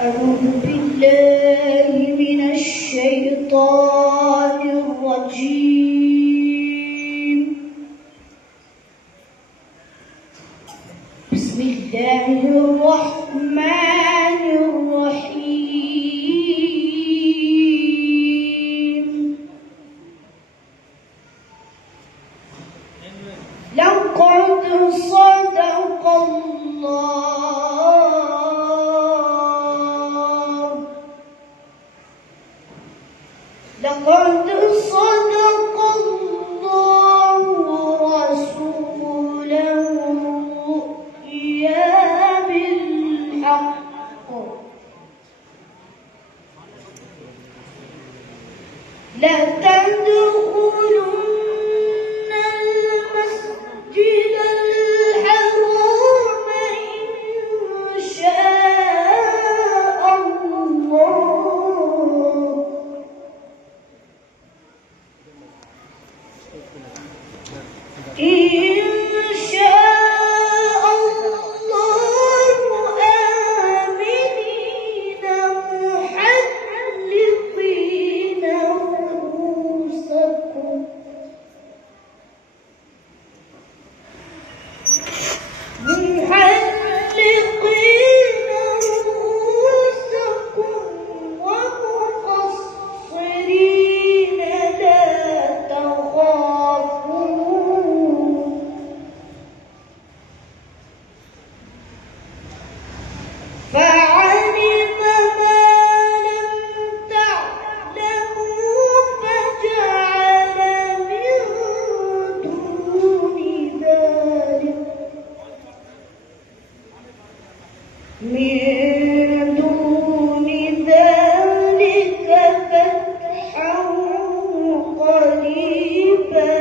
أعوذ بالله من الشيطان الرجيم. بسم الله الرحمن الرحيم. لقد صدق الله رسوله الرؤيا بالحق لتدخلن المسجد الحرام إن شاء الله آمنين محلقين رؤوسكم ومقصرين لا تخافون فعلم ما لم تعلموا فجعل من دون ذلك فتحا قريبا.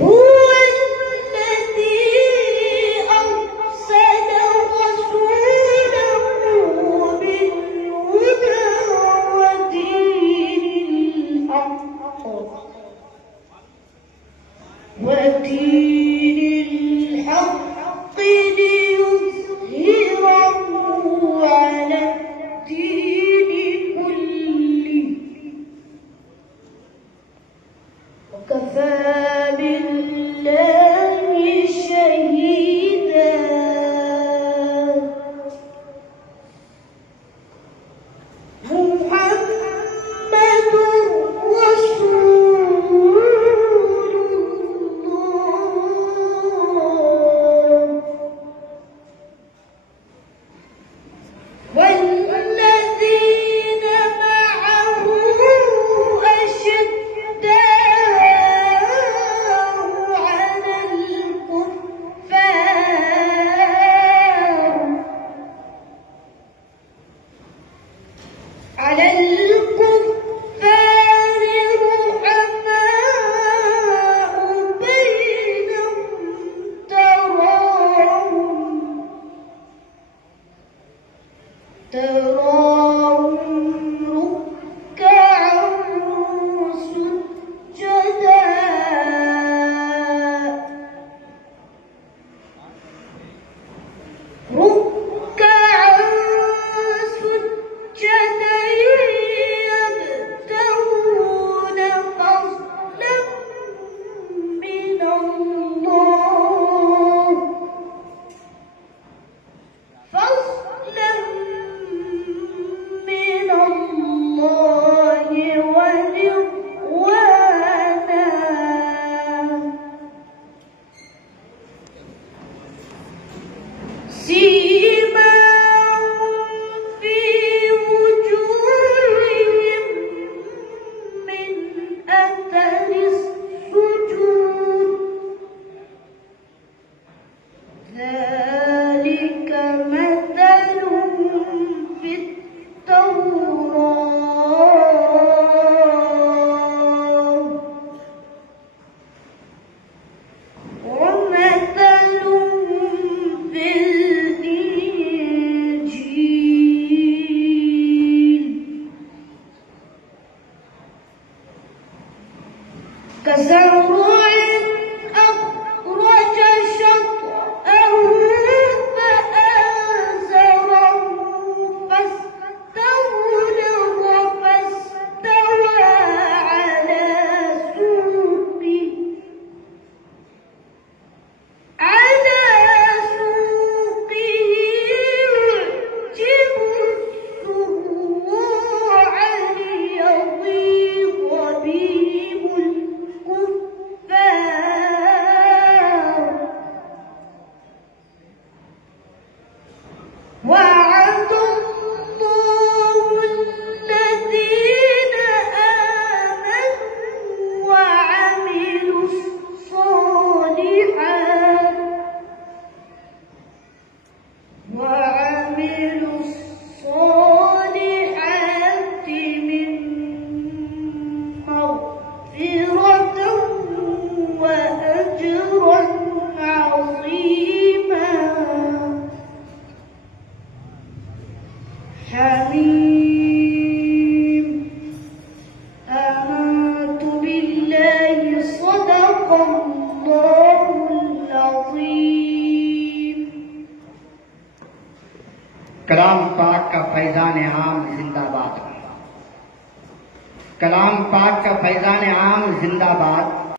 هو الذي أرسل رسوله بالهدى ودين الحق ليظهره على الدين كله وكفى بالله شهيدا. محمد رسول الله حميم آمنت بالله صدق الله العظيم कलाम पाक का फैजान आम जिंदाबाद। कलाम पाक का फैजान आम जिंदाबाद।